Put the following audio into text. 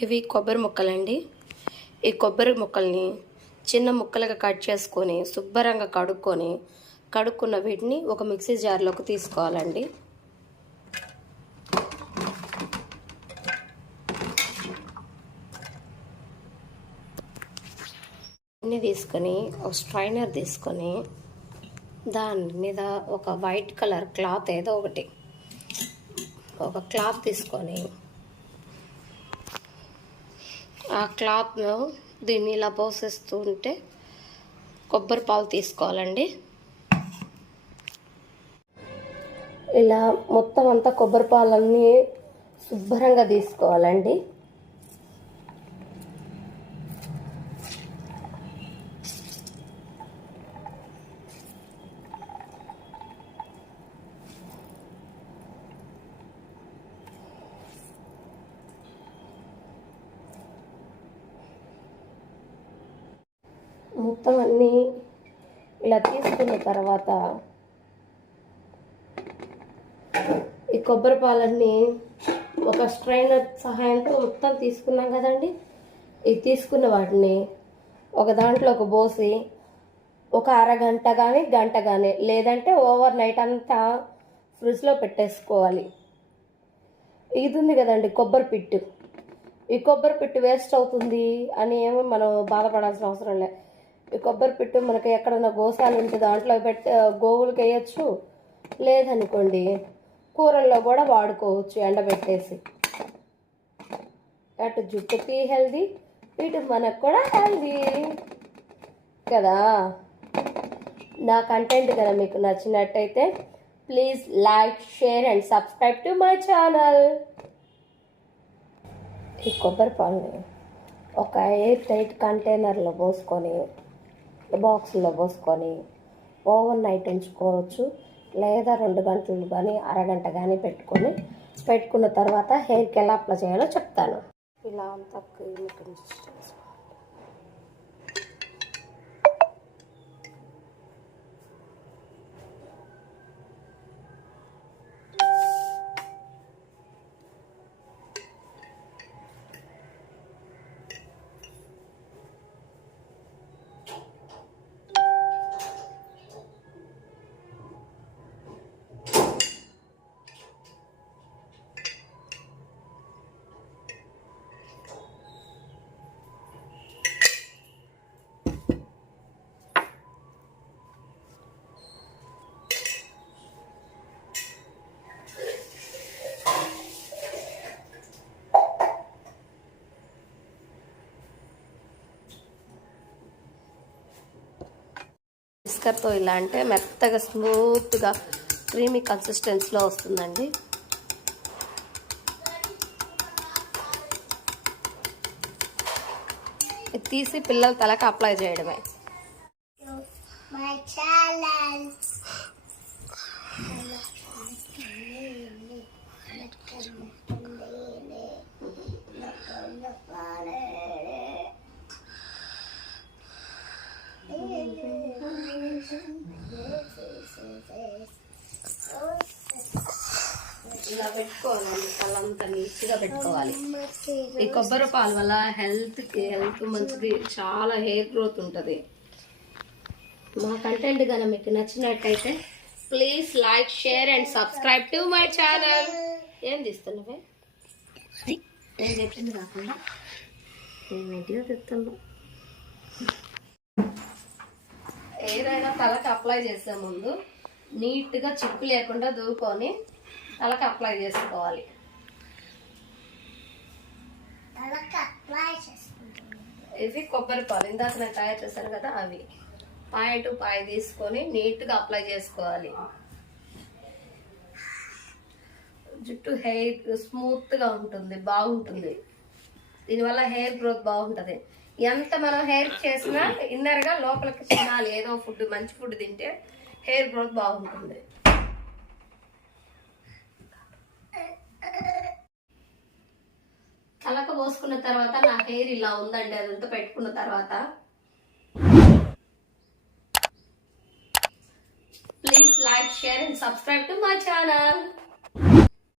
ఇవి కొబ్బరి ముక్కలండి. ఈ కొబ్బరి ముక్కల్ని చిన్న ముక్కలుగా కట్ చేసుకొని శుభ్రంగా కడుక్కొని కడుక్కున్న వీటిని ఒక మిక్సీ జార్లోకి తీసుకోవాలండి. అన్ని తీసుకొని ఒక స్ట్రైనర్ తీసుకొని దాని మీద ఒక వైట్ కలర్ క్లాత్ ఏదో ఒకటి. ఒక క్లాత్ తీసుకొని ఆ క్లాత్ను దీన్ని ఇలా పోసేస్తూ ఉంటే కొబ్బరి పాలు తీసుకోవాలండి. ఇలా మొత్తం అంతా కొబ్బరి పాలన్నీ శుభ్రంగా తీసుకోవాలండి. మొత్తం అన్నీ ఇలా తీసుకున్న తర్వాత ఈ కొబ్బరి పాలన్నీ ఒక స్ట్రైనర్ సహాయంతో మొత్తం తీసుకున్నాం కదండి. ఇది తీసుకున్న వాటిని ఒక దాంట్లో ఒక పోసి ఒక అరగంట కానీ గంట కానీ లేదంటే ఓవర్ నైట్ అంతా ఫ్రిడ్జ్లో పెట్టేసుకోవాలి. ఇది ఉంది కదండి కొబ్బరి పిట్టు. ఈ కొబ్బరి పిట్టు వేస్ట్ అవుతుంది అని ఏమో మనం బాధపడాల్సిన అవసరం లేదు కొబ్బరి పిట్టు మనకి ఎక్కడన్నా గోసాలు ఉంటే దాంట్లో పెట్టి గోవులకి వేయచ్చు. లేదనుకోండి కూరల్లో కూడా వాడుకోవచ్చు ఎండబెట్టేసి. అటు జుట్టుకి హెల్దీ ఇటు మనకు కూడా హెల్దీ కదా? నా కంటెంట్ కదా మీకు నచ్చినట్టయితే please like share and subscribe to my channel ఈ కొబ్బరి పాలని ఒక ఎయిర్ టైట్ కంటైనర్లో పోసుకొని బాక్స్లో పోసుకొని ఓవర్ నైట్ ఉంచుకోవచ్చు. లేదా రెండు గంటలు కానీ అరగంట కానీ పెట్టుకొని పెట్టుకున్న తర్వాత హెయిర్కి ఎలా అప్లై చేయాలో చెప్తాను. ఇలా అంతా క్రీమ్ విస్కర్తో ఇలా అంటే మెత్తగా స్మూత్గా క్రీమీ కన్సిస్టెన్సీలో వస్తుందండి. ఇది తీసి పిల్లల తలకు అప్లై చేయడమే. My challenge. పెట్టుకోవాలండి తలంతా నీట్గా పెట్టుకోవాలి. ఈ కొబ్బరి పాలు వల్ల హెల్త్కి హెల్త్ మంచిది. చాలా హెయిర్ గ్రోత్ ఉంటుంది. మా కంటెంట్ కనుక మీకు నచ్చినట్టయితే please like share and subscribe to my channel. ఏం తీస్తున్నావే? నేను చెప్పింది కాకుండా? ఏమేంటిగా చెప్తున్నా ఏదైనా తలకి అప్లై చేసే ముందు నీట్గా చిక్కు లేకుండా దూకొని తలకి అప్లై చేసుకోవాలి. ఇవి కొబ్బరి పాలు. ఇందాక నేను తయారు చేశాను కదా అవి. పాయ టు పాయ తీసుకొని నీట్గా అప్లై చేసుకోవాలి. జుట్టు హెయిర్ స్మూత్గా ఉంటుంది బాగుంటుంది. దీనివల్ల హెయిర్ గ్రోత్ బాగుంటుంది. ఎంత మనం హెయిర్ చేసినా ఇన్నర్గా లోపలికి తినాలి. ఏదో ఫుడ్ మంచి ఫుడ్ తింటే హెయిర్ గ్రోత్ బాగుంటుంది. తలక పోసుకున్న తర్వాత నా హెయిర్ ఇలా ఉందండి అదంతా పెట్టుకున్న తర్వాత. Please like share and subscribe to my channel